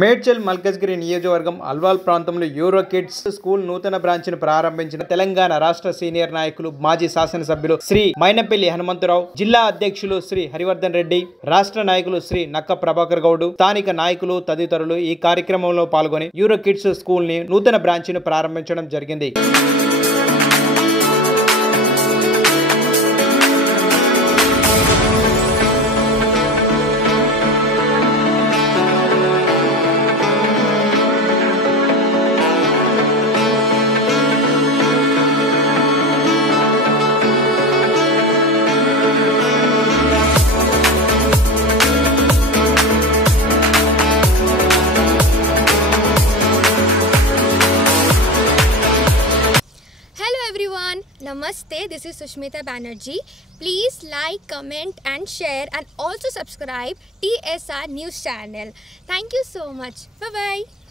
మేడ్చల్ మల్కజ్గిరి నియోజకవర్గం అల్వాల్ ప్రాంతంలో euro kids school నూతన బ్రాంచ్ ను ప్రారంభించిన తెలంగాణ రాష్ట్ర సీనియర్ నాయకులు మాజీ శాసనసభ్యులు శ్రీ మైనపల్లి హనుమంతరావు, జిల్లా అధ్యక్షులు శ్రీ హరివర్ధన్ రెడ్డి, రాష్ట్ర నాయకులు శ్రీ నక్క ప్రభాకర్ గౌడ్, స్థానిక నాయకులు తదితరులు ఈ కార్యక్రమంలో పాల్గొని యూరో కిడ్స్ స్కూల్ ని నూతన బ్రాంచ్ ను ప్రారంభించడం జరిగింది. Namaste, this is Sushmita Banerjee. Please like, comment and share and also subscribe TSR News channel. Thank you so much. Bye-bye.